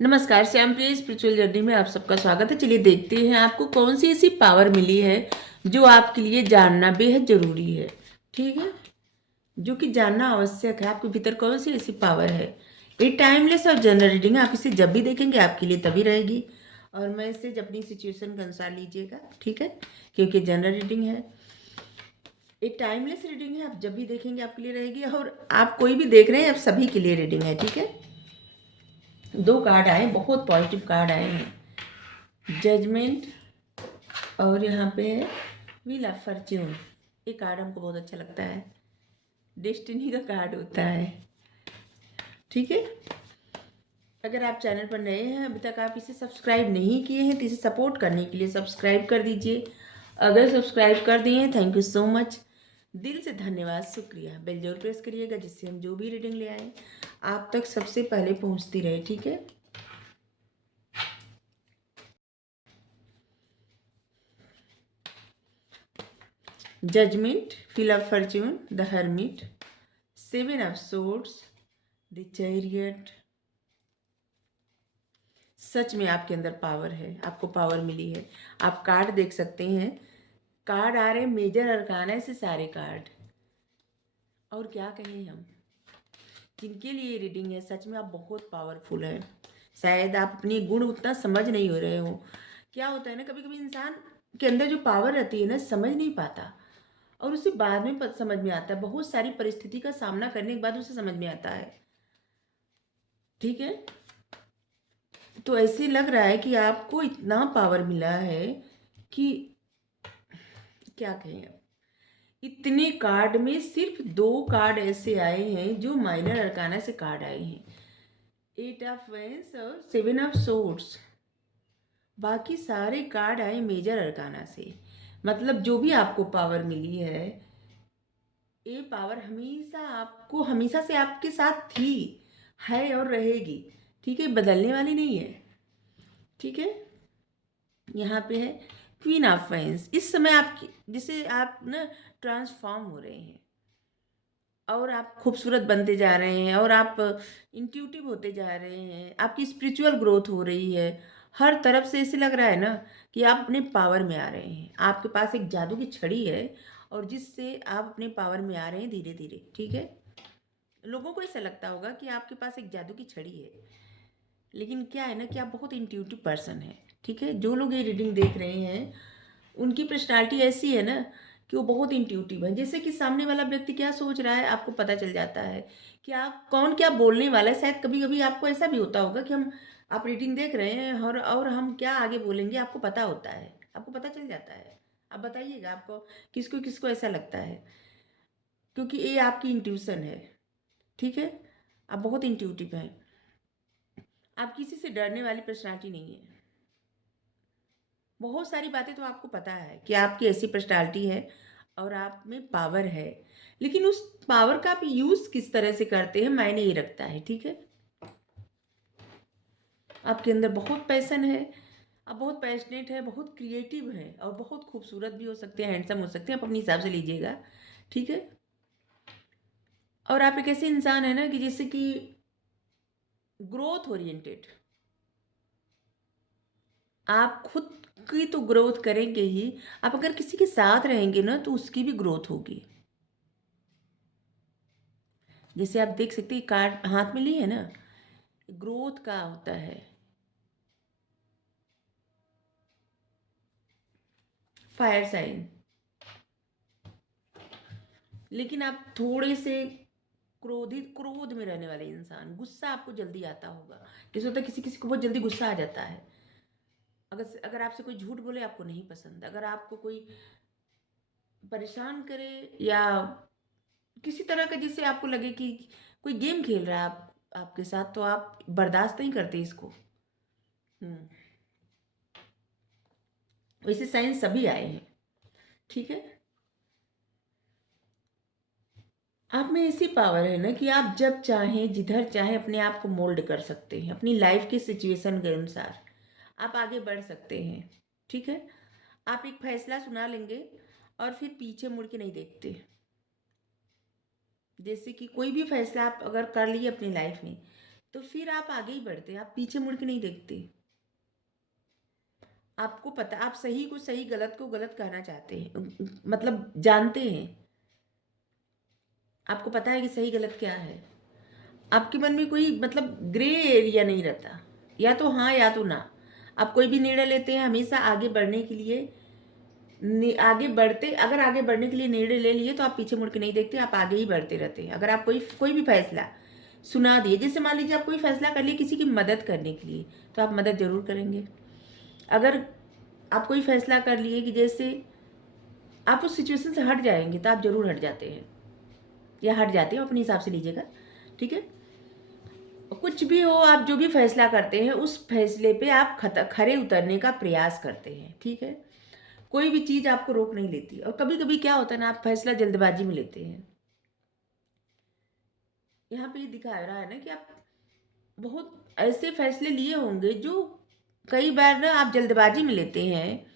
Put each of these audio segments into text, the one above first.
नमस्कार, श्याम प्रिय spiritual journey में आप सबका स्वागत है। चलिए देखते हैं आपको कौन सी ऐसी पावर मिली है जो आपके लिए जानना बेहद जरूरी है। ठीक है, जो कि जानना आवश्यक है। आपके भीतर कौन सी ऐसी पावर है। ये टाइमलेस और जनरल रीडिंग है। आप इसे जब भी देखेंगे आपके लिए तभी रहेगी, और मैं इसे अपनी सिचुएशन के अनुसार लीजिएगा, ठीक है, क्योंकि जनरल रीडिंग है। एक टाइमलेस रीडिंग है, आप जब भी देखेंगे आपके लिए रहेगी, और आप कोई भी देख रहे हैं आप सभी के लिए रीडिंग है। ठीक है, दो कार्ड आए, बहुत पॉजिटिव कार्ड आए हैं, जजमेंट और यहाँ पे है व्हील ऑफ फॉर्च्यून। ये कार्ड हमको बहुत अच्छा लगता है, डेस्टिनी का कार्ड होता है। ठीक है, अगर आप चैनल पर नए हैं, अभी तक आप इसे सब्सक्राइब नहीं किए हैं, तो इसे सपोर्ट करने के लिए सब्सक्राइब कर दीजिए। अगर सब्सक्राइब कर दिए हैं, थैंक यू सो मच, दिल से धन्यवाद, शुक्रिया। बेल जरूर प्रेस करिएगा, जिससे हम जो भी रीडिंग ले आए आप तक सबसे पहले पहुंचती रहे। ठीक है, judgement, wheel of fortune, the hermit, seven of swords, the chariot. सच में आपके अंदर पावर है, आपको पावर मिली है। आप कार्ड देख सकते हैं, कार्ड आ रहे हैं मेजर अरकाना से सारे कार्ड। और क्या कहें हम, जिनके लिए रीडिंग है, सच में आप बहुत पावरफुल हैं। शायद आप अपनी गुण उतना समझ नहीं हो रहे हो। क्या होता है ना, कभी कभी इंसान के अंदर जो पावर रहती है ना, समझ नहीं पाता, और उसे बाद में समझ में आता है। बहुत सारी परिस्थिति का सामना करने के बाद उसे समझ में आता है। ठीक है, तो ऐसे लग रहा है कि आपको इतना पावर मिला है कि क्या कहें अब। इतने कार्ड में सिर्फ दो कार्ड ऐसे आए हैं जो माइनर अरकाना से कार्ड आए हैं, एट ऑफ वेंस और सेवन ऑफ सोर्ड्स। बाकी सारे कार्ड आए मेजर अरकाना से। मतलब जो भी आपको पावर मिली है, ये पावर हमेशा आपको, हमेशा से आपके साथ थी, है और रहेगी। ठीक है, बदलने वाली नहीं है। ठीक है, यहाँ पे है क्वीन ऑफ वेंस। इस समय आप जिसे आप ना ट्रांसफॉर्म हो रहे हैं, और आप खूबसूरत बनते जा रहे हैं, और आप इंट्यूटिव होते जा रहे हैं, आपकी स्पिरिचुअल ग्रोथ हो रही है। हर तरफ से ऐसे लग रहा है ना कि आप अपने पावर में आ रहे हैं। आपके पास एक जादू की छड़ी है, और जिससे आप अपने पावर में आ रहे हैं धीरे धीरे। ठीक है, लोगों को ऐसा लगता होगा कि आपके पास एक जादू की छड़ी है, लेकिन क्या है ना कि आप बहुत इंट्यूटिव पर्सन है। ठीक है, जो लोग ये रीडिंग देख रहे हैं उनकी पर्सनालिटी ऐसी है ना कि वो बहुत इंट्यूटिव है। जैसे कि सामने वाला व्यक्ति क्या सोच रहा है आपको पता चल जाता है, कि आप कौन क्या बोलने वाला है। शायद कभी कभी आपको ऐसा भी होता होगा कि हम, आप रीडिंग देख रहे हैं, और हम क्या आगे बोलेंगे आपको पता होता है, आपको पता चल जाता है। आप बताइएगा आपको किसको किसको ऐसा लगता है, क्योंकि ये आपकी इंट्यूशन है। ठीक है, आप बहुत इंट्यूटिव हैं। आप किसी से डरने वाली पर्सनालिटी नहीं है। बहुत सारी बातें तो आपको पता है कि आपकी ऐसी पर्सनालिटी है और आप में पावर है, लेकिन उस पावर का आप यूज़ किस तरह से करते हैं मायने ये रखता है। ठीक है, आपके अंदर बहुत पैशन है, आप बहुत पैशनेट है, बहुत क्रिएटिव है, और बहुत खूबसूरत भी हो सकते हैं, हैंडसम हो सकते हैं, आप अपने हिसाब से लीजिएगा। ठीक है, और आप एक ऐसे इंसान है ना कि जैसे कि ग्रोथ ओरिएंटेड, आप खुद की तो ग्रोथ करेंगे ही, आप अगर किसी के साथ रहेंगे ना तो उसकी भी ग्रोथ होगी। जैसे आप देख सकते हैं कार्ड हाथ में ली है ना, ग्रोथ का होता है, फायर साइन। लेकिन आप थोड़े से क्रोध में रहने वाले इंसान, गुस्सा आपको जल्दी आता होगा। जैसे होता है किसी किसी को बहुत जल्दी गुस्सा आ जाता है। अगर अगर आपसे कोई झूठ बोले आपको नहीं पसंद, अगर आपको कोई परेशान करे, या किसी तरह का जिससे आपको लगे कि कोई गेम खेल रहा है आपके साथ, तो आप बर्दाश्त नहीं करते इसको। हम्म, वैसे साइन सभी आए हैं। ठीक है, आप में ऐसी पावर है ना कि आप जब चाहें जिधर चाहें अपने आप को मोल्ड कर सकते हैं, अपनी लाइफ की सिचुएशन के अनुसार आप आगे बढ़ सकते हैं। ठीक है, आप एक फैसला सुना लेंगे और फिर पीछे मुड़ के नहीं देखते। जैसे कि कोई भी फैसला आप अगर कर लिए अपनी लाइफ में, तो फिर आप आगे ही बढ़ते हैं, आप पीछे मुड़ के नहीं देखते। आपको पता, आप सही को सही, गलत को गलत कहना चाहते हैं, मतलब जानते हैं, आपको पता है कि सही गलत क्या है। आपके मन में कोई मतलब ग्रे एरिया नहीं रहता, या तो हाँ या तो ना। आप कोई भी निर्णय लेते हैं हमेशा आगे बढ़ने के लिए, आगे बढ़ते, अगर आगे बढ़ने के लिए निर्णय ले लिए तो आप पीछे मुड़ के नहीं देखते, आप आगे ही बढ़ते रहते हैं। अगर आप कोई कोई भी फैसला सुना दिए, जैसे मान लीजिए आप कोई फैसला कर लिए किसी की मदद करने के लिए, तो आप मदद जरूर करेंगे। अगर आप कोई फैसला कर लिए कि जैसे आप उस सिचुएशन से हट जाएंगे, तो आप जरूर हट जाते हैं या हट जाते हो, अपने हिसाब से लीजिएगा, ठीक है। कुछ भी हो, आप जो भी फैसला करते हैं उस फैसले पे आप खरे उतरने का प्रयास करते हैं, ठीक है। कोई भी चीज़ आपको रोक नहीं लेती। और कभी कभी क्या होता है ना, आप फैसला जल्दबाजी में लेते हैं। यहाँ पे ये दिखा रहा है ना कि आप बहुत ऐसे फैसले लिए होंगे जो कई बार ना आप जल्दबाजी में लेते हैं,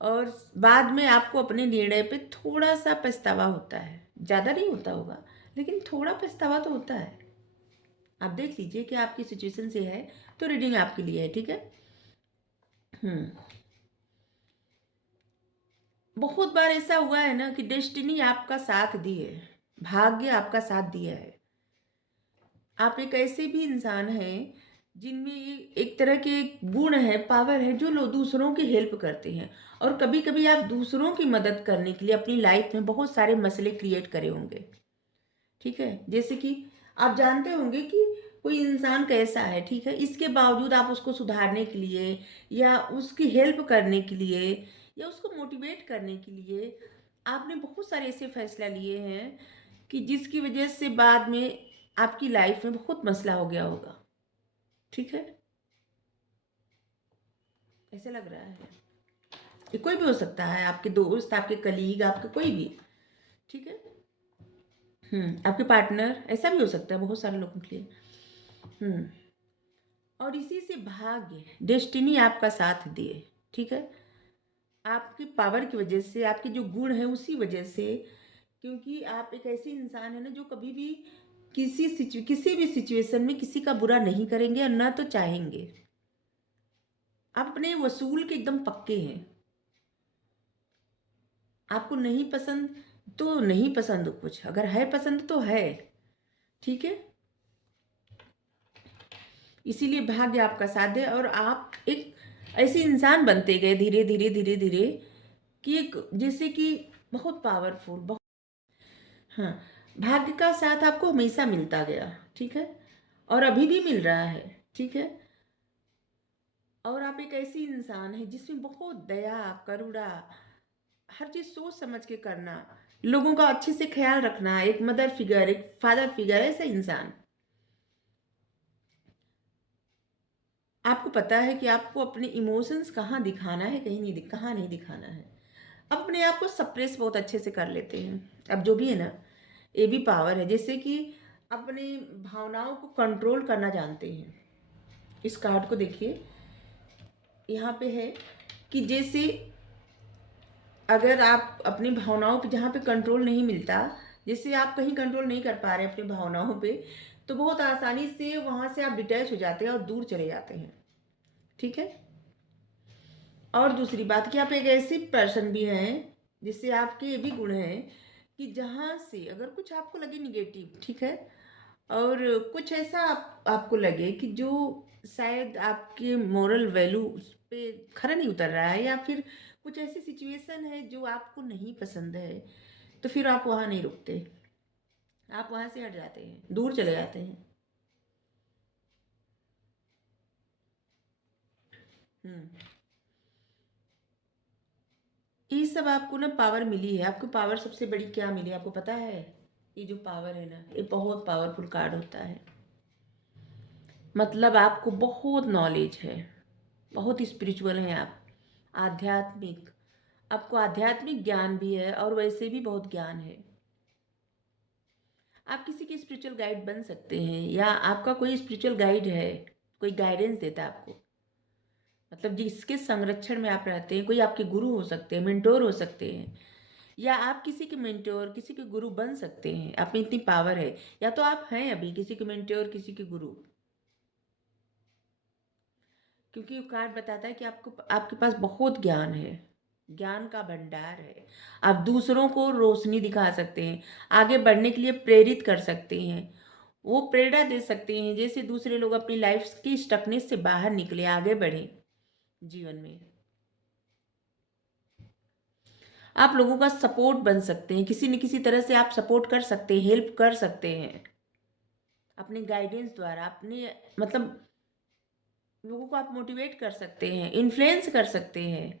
और बाद में आपको अपने निर्णय पे थोड़ा सा पछतावा होता है। ज़्यादा नहीं होता होगा, लेकिन थोड़ा पछतावा तो होता है। आप देख लीजिए कि आपकी सिचुएशन से है, तो रीडिंग आपके लिए है, ठीक है। हम्म बहुत बार ऐसा हुआ है ना कि डेस्टिनी आपका साथ दी है, भाग्य आपका साथ दिया है। आप एक ऐसे भी इंसान हैं जिनमें एक तरह के गुण है, पावर है, जो लोग दूसरों की हेल्प करते हैं। और कभी कभी आप दूसरों की मदद करने के लिए अपनी लाइफ में बहुत सारे मसले क्रिएट करे होंगे, ठीक है। जैसे कि आप जानते होंगे कि कोई इंसान कैसा है, ठीक है, इसके बावजूद आप उसको सुधारने के लिए या उसकी हेल्प करने के लिए या उसको मोटिवेट करने के लिए आपने बहुत सारे ऐसे फैसला लिए हैं कि जिसकी वजह से बाद में आपकी लाइफ में बहुत मसला हो गया होगा, ठीक है। ऐसे लग रहा है, ये कोई भी हो सकता है, आपके दोस्त, आपके कलीग, आपके कोई भी, ठीक है। आपके पार्टनर, ऐसा भी हो सकता है बहुत सारे लोगों के लिए। हम्म और इसी से भाग्य, डेस्टिनी आपका साथ दिए, ठीक है। आपकी पावर की वजह से, आपके जो गुण है उसी वजह से, क्योंकि आप एक ऐसे इंसान है ना जो कभी भी किसी भी सिचुएशन में किसी का बुरा नहीं करेंगे और ना तो चाहेंगे। आप अपने वसूल के एकदम पक्के हैं। आपको नहीं पसंद तो नहीं पसंद कुछ, अगर है पसंद तो है, ठीक है। इसीलिए भाग्य आपका साथ दे और आप एक ऐसे इंसान बनते गए धीरे धीरे धीरे धीरे, कि एक जैसे कि बहुत पावरफुल, बहुत, हाँ, भाग्य का साथ आपको हमेशा मिलता गया, ठीक है, और अभी भी मिल रहा है, ठीक है। और आप एक ऐसी इंसान है जिसमें बहुत दया, करुणा, हर चीज़ सोच समझ के करना, लोगों का अच्छे से ख्याल रखना, एक मदर फिगर, एक फादर फिगर, ऐसा इंसान। आपको पता है कि आपको अपने इमोशंस कहाँ दिखाना है, कहीं नहीं कहाँ नहीं दिखाना है। आप अपने आप को सप्रेस बहुत अच्छे से कर लेते हैं। अब जो भी है ना, ये भी पावर है, जैसे कि अपने भावनाओं को कंट्रोल करना जानते हैं। इस कार्ड को देखिए, यहाँ पे है कि जैसे अगर आप अपनी भावनाओं पे, जहाँ पे कंट्रोल नहीं मिलता, जैसे आप कहीं कंट्रोल नहीं कर पा रहे अपनी भावनाओं पे, तो बहुत आसानी से वहाँ से आप डिटैच हो जाते हैं और दूर चले जाते हैं, ठीक है। और दूसरी बात कि आप एक ऐसी पर्सन भी हैं जिससे आपके ये भी गुण हैं कि जहाँ से अगर कुछ आपको लगे निगेटिव, ठीक है, और कुछ ऐसा आपको लगे कि जो शायद आपके मोरल वैल्यू उस पे खरा नहीं उतर रहा है, या फिर कुछ ऐसी सिचुएशन है जो आपको नहीं पसंद है, तो फिर आप वहाँ नहीं रुकते, आप वहाँ से हट जाते हैं, दूर चले जाते हैं। हम्म ये सब आपको ना पावर मिली है। आपको पावर सबसे बड़ी क्या मिली है आपको पता है? ये जो पावर है ना, ये बहुत पावरफुल कार्ड होता है। मतलब आपको बहुत नॉलेज है, बहुत स्पिरिचुअल हैं आप, आध्यात्मिक, आपको आध्यात्मिक ज्ञान भी है और वैसे भी बहुत ज्ञान है। आप किसी के स्पिरिचुअल गाइड बन सकते हैं, या आपका कोई स्पिरिचुअल गाइड है, कोई गाइडेंस देता है आपको, मतलब जिसके संरक्षण में आप रहते हैं। कोई आपके गुरु हो सकते हैं, मेंटोर हो सकते हैं, या आप किसी के मेंटोर, किसी के गुरु बन सकते हैं। आप में इतनी पावर है, या तो आप हैं अभी किसी के मेंटोर, किसी के गुरु, क्योंकि वो कार्ड बताता है कि आपको आपके पास बहुत ज्ञान है, ज्ञान का भंडार है। आप दूसरों को रोशनी दिखा सकते हैं, आगे बढ़ने के लिए प्रेरित कर सकते हैं, वो प्रेरणा दे सकते हैं जैसे दूसरे लोग अपनी लाइफ की स्टकनेस से बाहर निकले, आगे बढ़े जीवन में। आप लोगों का सपोर्ट बन सकते हैं, किसी न किसी तरह से आप सपोर्ट कर सकते हैं, हेल्प कर सकते हैं अपने गाइडेंस द्वारा, अपने मतलब लोगों को आप मोटिवेट कर सकते हैं, इन्फ्लुएंस कर सकते हैं।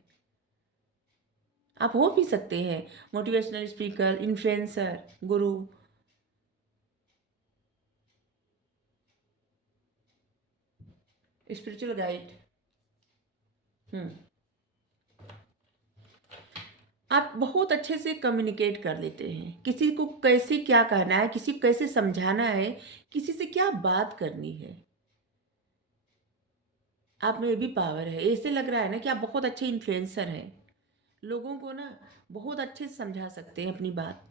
आप हो भी सकते हैं motivational speaker, influencer, guru. Spiritual guide. Hmm. आप बहुत अच्छे से कम्युनिकेट कर लेते हैं, किसी को कैसे क्या कहना है, किसी को कैसे समझाना है, किसी से क्या बात करनी है। आप में ये भी पावर है, ऐसे लग रहा है ना कि आप बहुत अच्छे इन्फ्लुएंसर हैं, लोगों को ना बहुत अच्छे से समझा सकते हैं अपनी बात।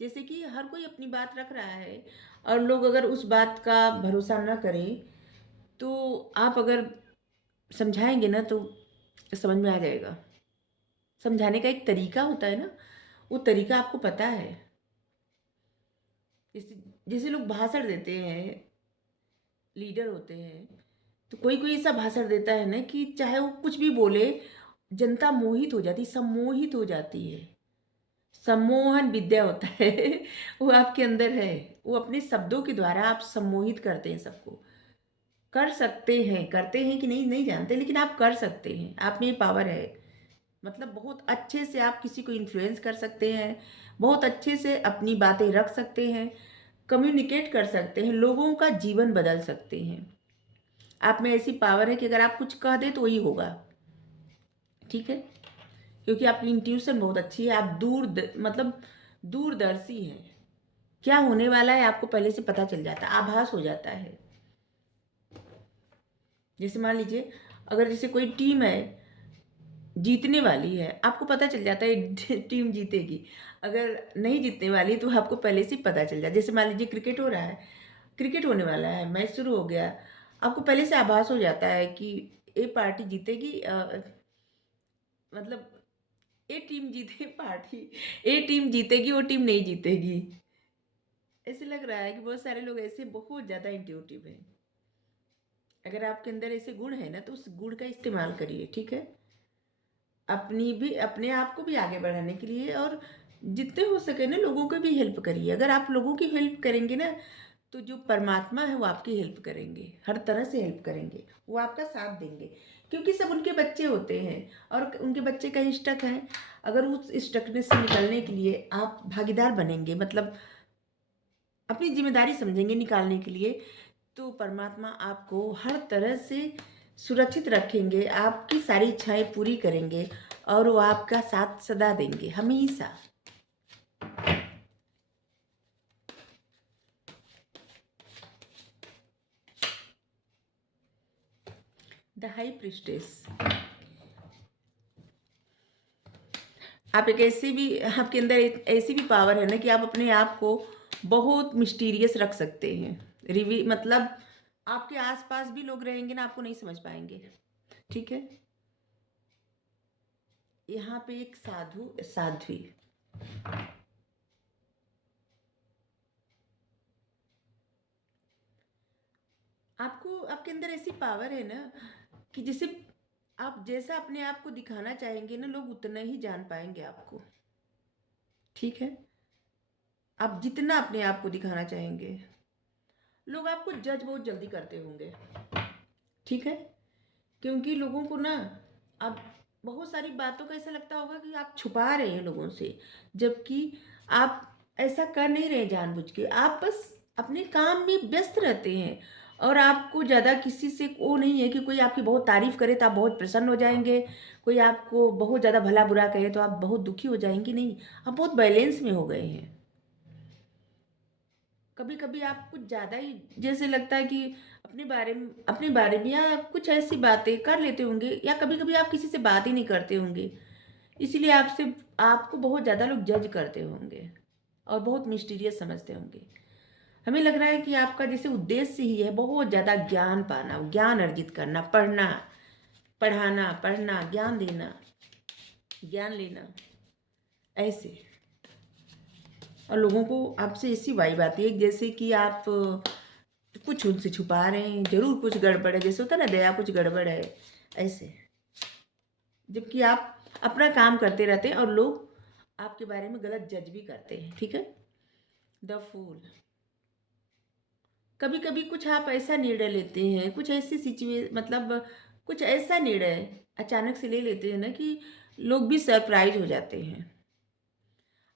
जैसे कि हर कोई अपनी बात रख रहा है और लोग अगर उस बात का भरोसा ना करें, तो आप अगर समझाएंगे ना तो समझ में आ जाएगा। समझाने का एक तरीका होता है ना, वो तरीका आपको पता है। जैसे जैसे लोग भाषण देते हैं, लीडर होते हैं, तो कोई कोई ऐसा भाषण देता है ना कि चाहे वो कुछ भी बोले, जनता मोहित हो जाती, सम्मोहित हो जाती है। सम्मोहन विद्या होता है वो आपके अंदर है। वो अपने शब्दों के द्वारा आप सम्मोहित करते हैं सबको। कर सकते हैं, करते हैं कि नहीं नहीं जानते, लेकिन आप कर सकते हैं, आप में पावर है। मतलब बहुत अच्छे से आप किसी को इन्फ्लुएंस कर सकते हैं, बहुत अच्छे से अपनी बातें रख सकते हैं, कम्युनिकेट कर सकते हैं, लोगों का जीवन बदल सकते हैं। आप में ऐसी पावर है कि अगर आप कुछ कह दें तो वही होगा। ठीक है, क्योंकि आपकी इंट्यूशन बहुत अच्छी है, आप मतलब दूरदर्शी हैं। क्या होने वाला है आपको पहले से पता चल जाता है, आभास हो जाता है। जैसे मान लीजिए, अगर जैसे कोई टीम है जीतने वाली है, आपको पता चल जाता है टीम जीतेगी। अगर नहीं जीतने वाली तो आपको पहले से पता चल जाता है। जैसे मान लीजिए क्रिकेट हो रहा है, क्रिकेट होने वाला है, मैच शुरू हो गया, आपको पहले से आभास हो जाता है कि ए पार्टी जीतेगी, मतलब ए टीम जीते पार्टी, ए टीम जीतेगी, वो टीम नहीं जीतेगी। ऐसे लग रहा है कि बहुत सारे लोग ऐसे बहुत ज़्यादा इंट्यूटिव हैं। अगर आपके अंदर ऐसे गुण है ना, तो उस गुण का इस्तेमाल करिए। ठीक है, अपनी भी, अपने आप को भी आगे बढ़ाने के लिए, और जितने हो सके ना लोगों को भी हेल्प करिए। अगर आप लोगों की हेल्प करेंगे ना, तो जो परमात्मा है वो आपकी हेल्प करेंगे, हर तरह से हेल्प करेंगे, वो आपका साथ देंगे। क्योंकि सब उनके बच्चे होते हैं और उनके बच्चे कहीं स्टक हैं। अगर उस स्टकनेस से निकलने के लिए आप भागीदार बनेंगे, मतलब अपनी जिम्मेदारी समझेंगे निकालने के लिए, तो परमात्मा आपको हर तरह से सुरक्षित रखेंगे, आपकी सारी इच्छाएं पूरी करेंगे और वो आपका साथ सदा देंगे हमेशा। The high priestess. आप एक ऐसी भी, आपके अंदर एक ऐसी भी पावर है ना कि आप अपने आप को बहुत मिस्टीरियस रख सकते हैं। रिवी मतलब आपके आसपास भी लोग रहेंगे ना, आपको नहीं समझ पाएंगे। ठीक है, यहाँ पे एक साधु साध्वी, आपको आपके अंदर ऐसी पावर है ना कि जैसे आप जैसा अपने आप को दिखाना चाहेंगे ना, लोग उतना ही जान पाएंगे आपको। ठीक है, आप जितना अपने आप को दिखाना चाहेंगे, लोग आपको जज बहुत जल्दी करते होंगे। ठीक है, क्योंकि लोगों को ना अब बहुत सारी बातों का ऐसा लगता होगा कि आप छुपा रहे हैं लोगों से, जबकि आप ऐसा कर नहीं रहे जानबूझ के। आप बस अपने काम में व्यस्त रहते हैं और आपको ज़्यादा किसी से वो नहीं है कि कोई आपकी बहुत तारीफ करे तो आप बहुत प्रसन्न हो जाएंगे, कोई आपको बहुत ज़्यादा भला बुरा कहे तो आप बहुत दुखी हो जाएंगे। नहीं, आप बहुत बैलेंस में हो गए हैं। कभी कभी आप कुछ ज़्यादा ही जैसे लगता है कि अपने बारे में या कुछ ऐसी बातें कर लेते होंगे, या कभी कभी आप किसी से बात ही नहीं करते होंगे, इसीलिए आपसे आपको बहुत ज़्यादा लोग जज करते होंगे और बहुत मिस्टीरियस समझते होंगे। हमें लग रहा है कि आपका जैसे उद्देश्य ही है बहुत ज़्यादा ज्ञान पाना, ज्ञान अर्जित करना, पढ़ना, पढ़ाना, पढ़ना, ज्ञान देना, ज्ञान लेना, ऐसे। और लोगों को आपसे ऐसी वाइब आती है जैसे कि आप कुछ उनसे छुपा रहे हैं, जरूर कुछ गड़बड़ है, जैसे होता है ना दया कुछ गड़बड़ है, ऐसे। जबकि आप अपना काम करते रहते हैं और लोग आपके बारे में गलत जज भी करते हैं, ठीक है। द फूल, कभी कभी कुछ आप ऐसा निर्णय लेते हैं, कुछ ऐसी मतलब कुछ ऐसा निर्णय अचानक से ले लेते हैं ना कि लोग भी सरप्राइज हो जाते हैं।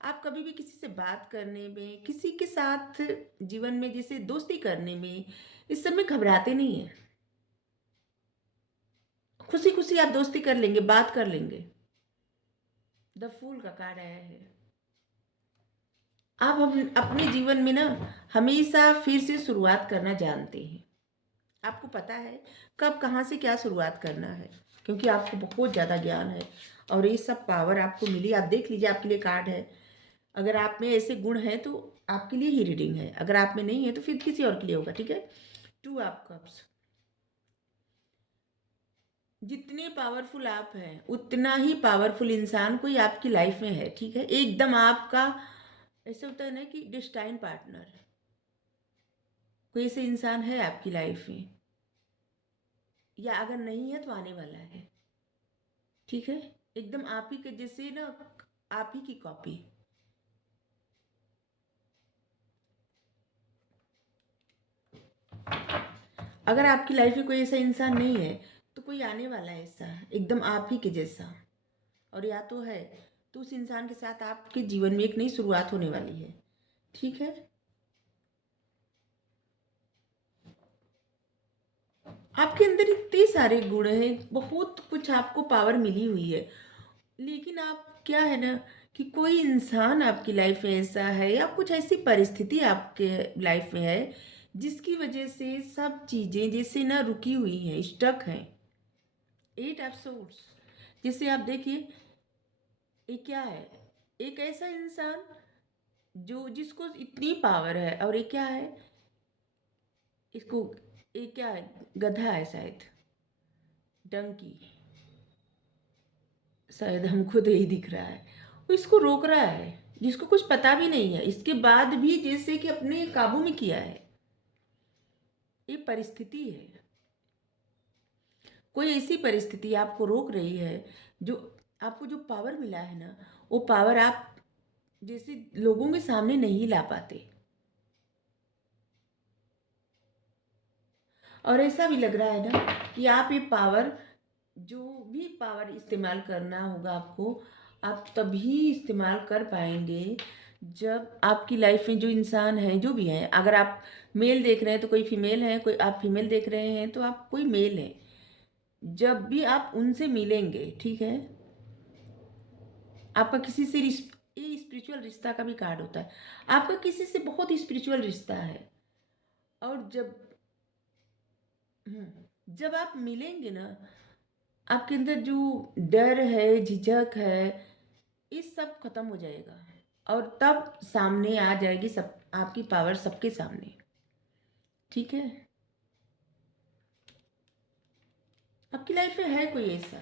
आप कभी भी किसी से बात करने में, किसी के साथ जीवन में जैसे दोस्ती करने में, इस सब में घबराते नहीं हैं। खुशी खुशी आप दोस्ती कर लेंगे, बात कर लेंगे। द फूल का कार्ड आया है। आप अपने जीवन में ना हमेशा फिर से शुरुआत करना जानते हैं। आपको पता है कब कहाँ से क्या शुरुआत करना है, क्योंकि आपको बहुत ज़्यादा ज्ञान है और ये सब पावर आपको मिली। आप देख लीजिए, आपके लिए कार्ड है। अगर आप में ऐसे गुण हैं तो आपके लिए ही रीडिंग है, अगर आप में नहीं है तो फिर किसी और के लिए होगा, ठीक है। टू ऑफ कप्स, जितने पावरफुल आप हैं उतना ही पावरफुल इंसान कोई आपकी लाइफ में है, ठीक है। एकदम आपका ऐसे होता है ना कि डिस्टाइन पार्टनर, कोई ऐसे इंसान है आपकी लाइफ में, या अगर नहीं है तो आने वाला है, ठीक है। एकदम आप ही के जैसे ना, आप ही की कॉपी। अगर आपकी लाइफ में कोई ऐसा इंसान नहीं है तो कोई आने वाला है ऐसा, एकदम आप ही के जैसा। और या तो है तो उस इंसान के साथ आपके जीवन में एक नई शुरुआत होने वाली है, ठीक है। आपके अंदर इतने सारे गुण हैं, बहुत कुछ आपको पावर मिली हुई है, लेकिन आप क्या है ना कि कोई इंसान आपकी लाइफ में ऐसा है या कुछ ऐसी परिस्थिति आपके लाइफ में है जिसकी वजह से सब चीज़ें जैसे ना रुकी हुई हैं, स्टक हैं। एट ऑफ सोर्ड्स, जैसे आप देखिए ये क्या है, एक ऐसा इंसान जो जिसको इतनी पावर है, और ये क्या है, इसको, ये क्या है, गधा है शायद, डंकी, शायद हमको तो यही दिख रहा है। वो इसको रोक रहा है, जिसको कुछ पता भी नहीं है, इसके बाद भी जैसे कि अपने काबू में किया है। ये परिस्थिति है, कोई ऐसी परिस्थिति आपको रोक रही है, जो आपको जो पावर मिला है ना, वो पावर आप जैसे लोगों के सामने नहीं ला पाते। और ऐसा भी लग रहा है ना कि आप ये पावर, जो भी पावर इस्तेमाल करना होगा आपको, आप तभी इस्तेमाल कर पाएंगे जब आपकी लाइफ में जो इंसान है, जो भी है, अगर आप मेल देख रहे हैं तो कोई फीमेल है, कोई आप फीमेल देख रहे हैं तो आप कोई मेल है, जब भी आप उनसे मिलेंगे, ठीक है, आपका किसी से ये स्पिरिचुअल रिश्ता का भी कार्ड होता है, आपका किसी से बहुत स्पिरिचुअल रिश्ता है। और जब आप मिलेंगे ना, आपके अंदर जो डर है, झिझक है, ये सब खत्म हो जाएगा और तब सामने आ जाएगी सब आपकी पावर, सबके सामने, ठीक है। आपकी लाइफ में है कोई ऐसा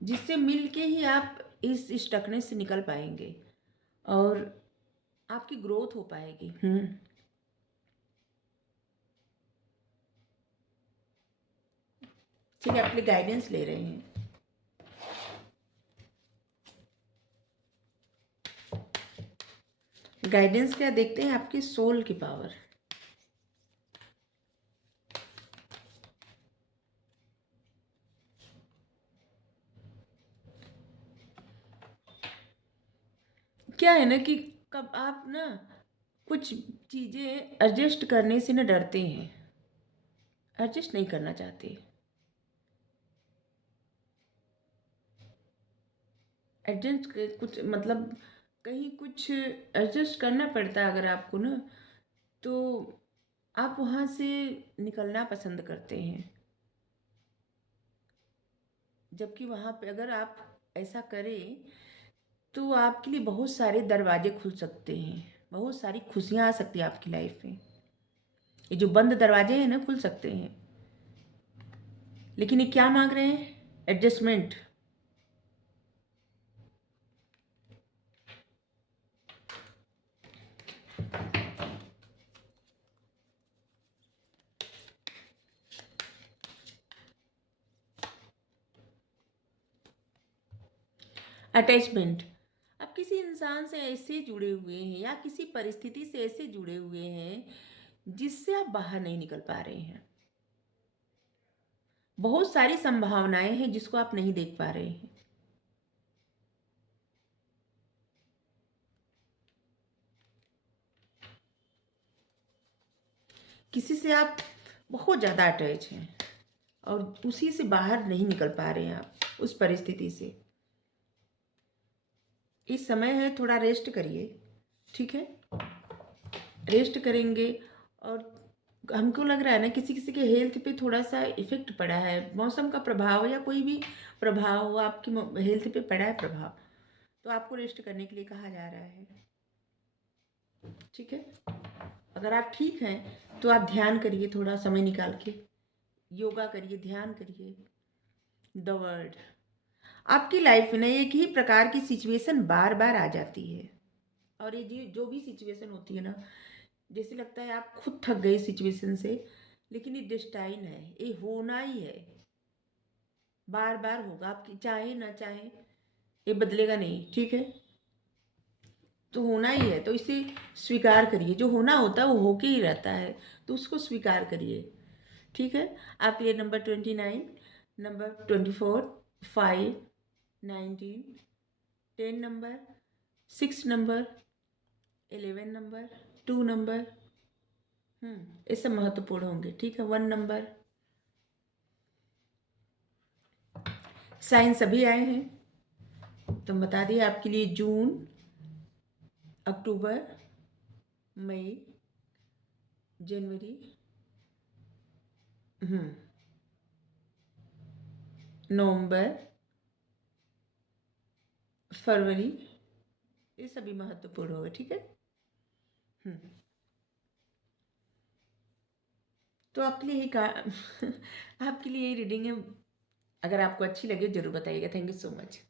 जिससे मिल के ही आप इस स्टकनेस से निकल पाएंगे और आपकी ग्रोथ हो पाएगी। ठीक है, आपके लिए गाइडेंस ले रहे हैं। गाइडेंस क्या देखते हैं, आपकी सोल की पावर। क्या है ना कि कब आप ना कुछ चीज़ें एडजस्ट करने से ना डरते हैं, एडजस्ट नहीं करना चाहते। एडजस्ट कुछ मतलब कहीं कुछ एडजस्ट करना पड़ता है अगर आपको ना, तो आप वहाँ से निकलना पसंद करते हैं। जबकि वहाँ पे अगर आप ऐसा करें तो आपके लिए बहुत सारे दरवाजे खुल सकते हैं, बहुत सारी खुशियाँ आ सकती हैं आपकी लाइफ में। ये जो बंद दरवाजे हैं ना, खुल सकते हैं। लेकिन ये क्या मांग रहे हैं, एडजस्टमेंट, अटैचमेंट। आप किसी इंसान से ऐसे जुड़े हुए हैं या किसी परिस्थिति से ऐसे जुड़े हुए हैं जिससे आप बाहर नहीं निकल पा रहे हैं। बहुत सारी संभावनाएं हैं जिसको आप नहीं देख पा रहे हैं। किसी से आप बहुत ज़्यादा अटैच हैं और उसी से बाहर नहीं निकल पा रहे हैं आप उस परिस्थिति से। इस समय है, थोड़ा रेस्ट करिए, ठीक है? रेस्ट करेंगे। और हमको लग रहा है ना किसी किसी के हेल्थ पे थोड़ा सा इफेक्ट पड़ा है, मौसम का प्रभाव या कोई भी प्रभाव हो आपकी हेल्थ पे पड़ा है प्रभाव, तो आपको रेस्ट करने के लिए कहा जा रहा है, ठीक है? अगर आप ठीक हैं तो आप ध्यान करिए, थोड़ा समय निकाल के योगा करिए, ध्यान करिए। द वर्ड, आपकी लाइफ में ना एक ही प्रकार की सिचुएशन बार बार आ जाती है, और ये जो भी सिचुएशन होती है ना, जैसे लगता है आप खुद थक गए सिचुएशन से, लेकिन ये डेस्टाइन है, ये होना ही है, बार बार होगा, आप चाहे ना चाहे ये बदलेगा नहीं, ठीक है? तो होना ही है, तो इसे स्वीकार करिए। जो होना होता है वो होके ही रहता है, तो उसको स्वीकार करिए, ठीक है? आपके लिए number 29, number 24, 5, 19, 10 number, 6 number, 11 number, 2 number, ये सब महत्वपूर्ण होंगे, ठीक है? 1 नंबर। साइन सभी आए हैं, तो बता दिए आपके लिए जून, अक्टूबर, मई, जनवरी, नवंबर, फरवरी, ये सभी महत्वपूर्ण होगा, ठीक है? हम्म तो आपके लिए ही का आपके लिए यही रीडिंग है। अगर आपको अच्छी लगे जरूर बताइएगा। Thank you so much.